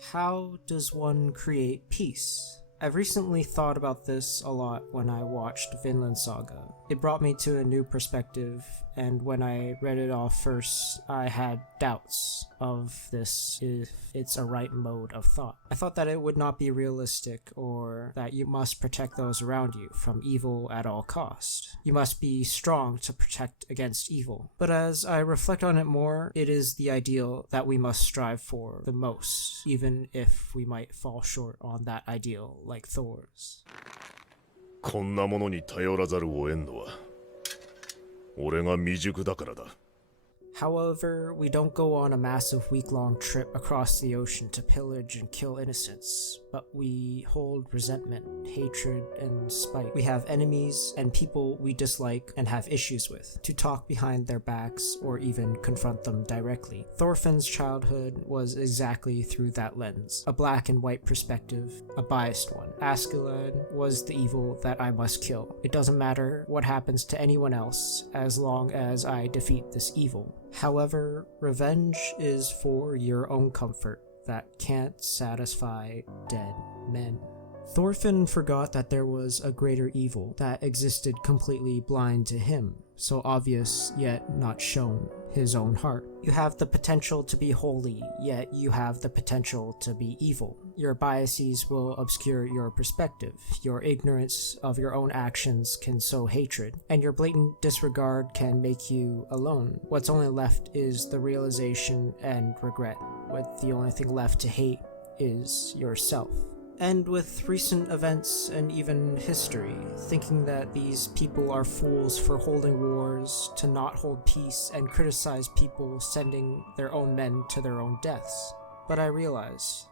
How does one create peace? I've recently thought about this a lot when I watched Vinland Saga. It brought me to a new perspective, and when I read it off first, I had doubts of this if it's a right mode of thought. I thought that it would not be realistic, or that you must protect those around you from evil at all cost. You must be strong to protect against evil. But as I reflect on it more, it is the ideal that we must strive for the most, even if we might fall short on that ideal, like Thor's. こんなものに頼らざるを得んのは俺が未熟だからだ。 However, we don't go on a massive week-long trip across the ocean to pillage and kill innocents, but we hold resentment, hatred, and spite. We have enemies and people we dislike and have issues with, to talk behind their backs or even confront them directly. Thorfinn's childhood was exactly through that lens, a black and white perspective, a biased one. Askeladd was the evil that I must kill. It doesn't matter what happens to anyone else as long as I defeat this evil. However, revenge is for your own comfort that can't satisfy dead men. Thorfinn forgot that there was a greater evil that existed completely blind to him, so obvious yet not shown, his own heart. You have the potential to be holy, yet you have the potential to be evil. Your biases will obscure your perspective, your ignorance of your own actions can sow hatred, and your blatant disregard can make you alone. What's only left is the realization and regret, with the only thing left to hate is yourself. And with recent events and even history, thinking that these people are fools for holding wars, to not hold peace, and criticize people sending their own men to their own deaths. But I realize,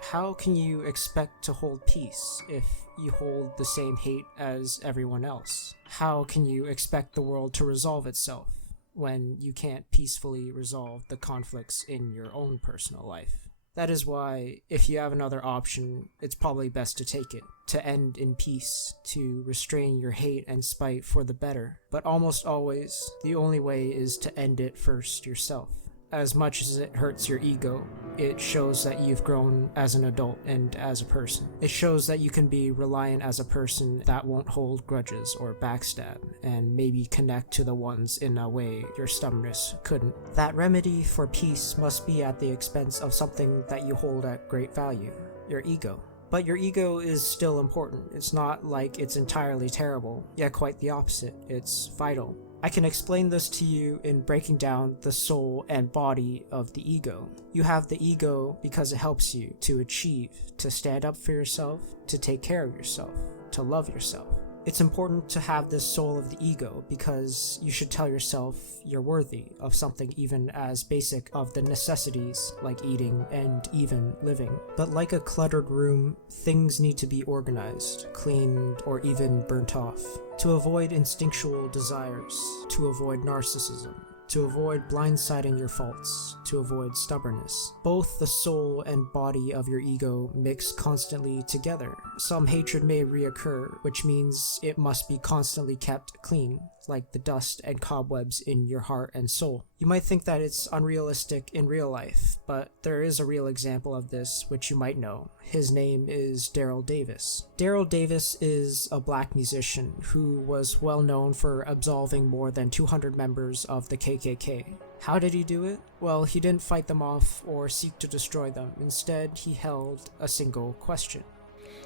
how can you expect to hold peace if you hold the same hate as everyone else? How can you expect the world to resolve itself when you can't peacefully resolve the conflicts in your own personal life? That is why, if you have another option, it's probably best to take it, to end in peace, to restrain your hate and spite for the better. But almost always, the only way is to end it first yourself. As much as it hurts your ego, it shows that you've grown as an adult and as a person. It shows that you can be reliant as a person that won't hold grudges or backstab, and maybe connect to the ones in a way your stubbornness couldn't. That remedy for peace must be at the expense of something that you hold at great value, your ego. But your ego is still important. It's not like it's entirely terrible, yet quite the opposite. It's vital. I can explain this to you in breaking down the soul and body of the ego. You have the ego because it helps you to achieve, to stand up for yourself, to take care of yourself, to love yourself. It's important to have this soul of the ego because you should tell yourself you're worthy of something even as basic of the necessities like eating and even living. But like a cluttered room, things need to be organized, cleaned, or even burnt off to avoid instinctual desires, to avoid narcissism, to avoid blindsiding your faults, to avoid stubbornness. Both the soul and body of your ego mix constantly together. Some hatred may reoccur, which means it must be constantly kept clean, like the dust and cobwebs in your heart and soul. You might think that it's unrealistic in real life, but there is a real example of this which you might know. His name is Daryl Davis. Daryl Davis is a black musician who was well known for absolving more than 200 members of the KKK. How did he do it? Well, he didn't fight them off or seek to destroy them. Instead, he held a single question.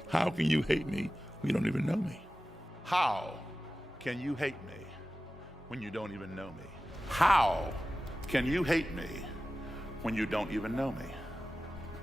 How can you hate me when you don't even know me? How can you hate me when you don't even know me? How can you hate me when you don't even know me?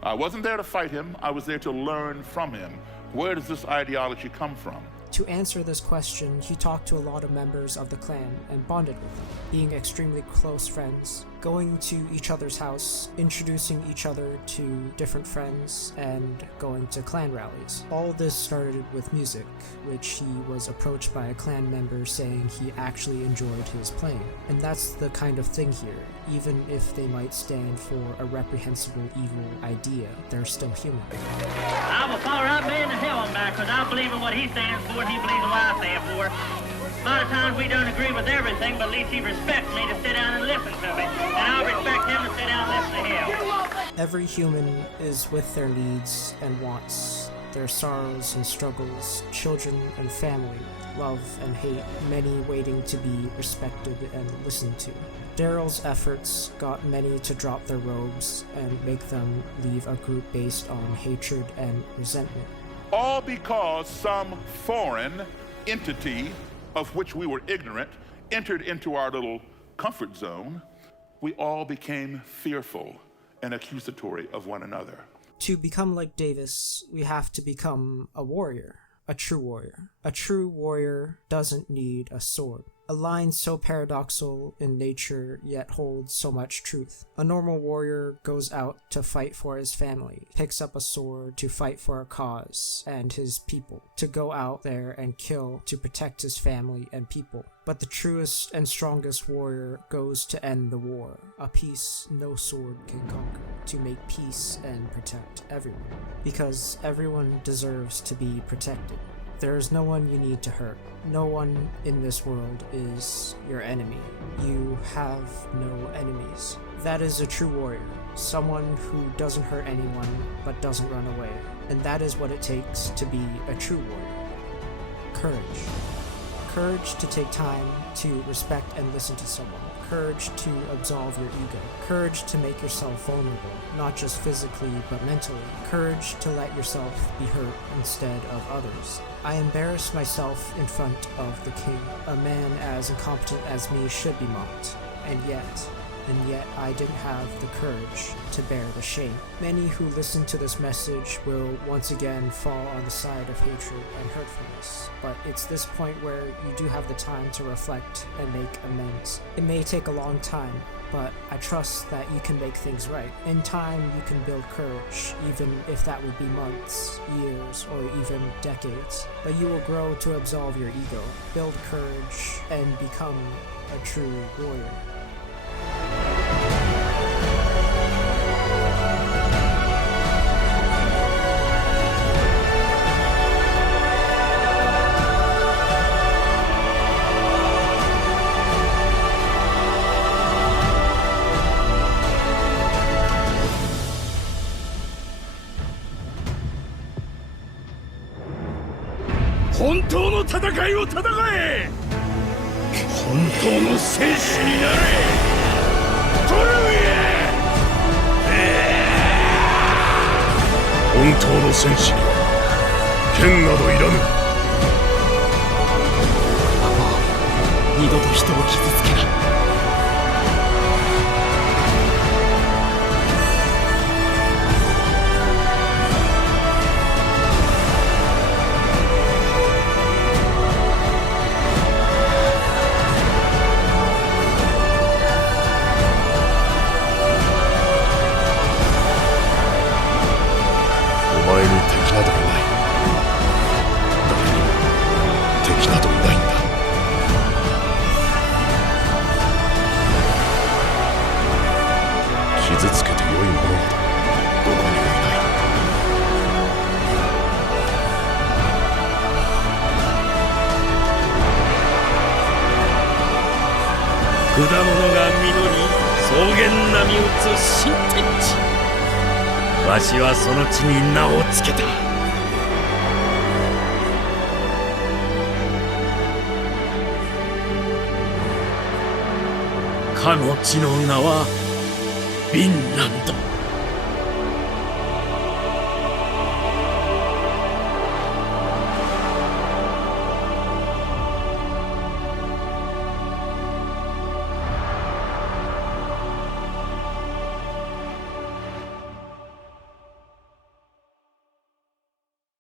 I wasn't there to fight him. I was there to learn from him. Where does this ideology come from? To answer this question, he talked to a lot of members of the clan and bonded with them, being extremely close friends, going to each other's house, introducing each other to different friends, and going to clan rallies. All this started with music, which he was approached by a clan member saying he actually enjoyed his playing. And that's the kind of thing here. Even if they might stand for a reprehensible evil idea, they're still human. I will follow right man to hell and back, because I believe in what he stands for and he believes in what I stand for. A lot of times we don't agree with everything, but at least he respects me to sit down and listen to me. And I'll respect him to sit down and listen to him. Every human is with their needs and wants, their sorrows and struggles, children and family, love and hate, many waiting to be respected and listened to. Daryl's efforts got many to drop their robes and make them leave a group based on hatred and resentment. All because some foreign entity of which we were ignorant entered into our little comfort zone. We all became fearful and accusatory of one another. To become like Davis, we have to become a warrior, a true warrior. A true warrior doesn't need a sword. A line so paradoxical in nature yet holds so much truth. A normal warrior goes out to fight for his family, picks up a sword to fight for a cause and his people, to go out there and kill to protect his family and people. But the truest and strongest warrior goes to end the war, a peace no sword can conquer, to make peace and protect everyone. Because everyone deserves to be protected. There is no one you need to hurt. No one in this world is your enemy. You have no enemies. That is a true warrior. Someone who doesn't hurt anyone but doesn't run away. And that is what it takes to be a true warrior. Courage. Courage to take time to respect and listen to someone. Courage to absolve your ego. Courage to make yourself vulnerable, not just physically but mentally. Courage to let yourself be hurt instead of others. I embarrassed myself in front of the king. A man as incompetent as me should be mocked. And yet I didn't have the courage to bear the shame. Many who listen to this message will once again fall on the side of hatred and hurtfulness, but it's this point where you do have the time to reflect and make amends. It may take a long time, but I trust that you can make things right. In time, you can build courage, even if that would be months, years, or even decades. But you will grow to absolve your ego, build courage, and become a true warrior.本当の戦いを戦え。本当の戦士になれ。トルウィ本当の戦士には剣などいらぬ。もう二度と人を傷つけない。お前に敵などいない。誰にも敵などいないんだ。傷つけて良いものなどどこにもいない。果物が実り草原波打つ新天地。わしはその地に名をつけた。かの地の名はヴィンランド。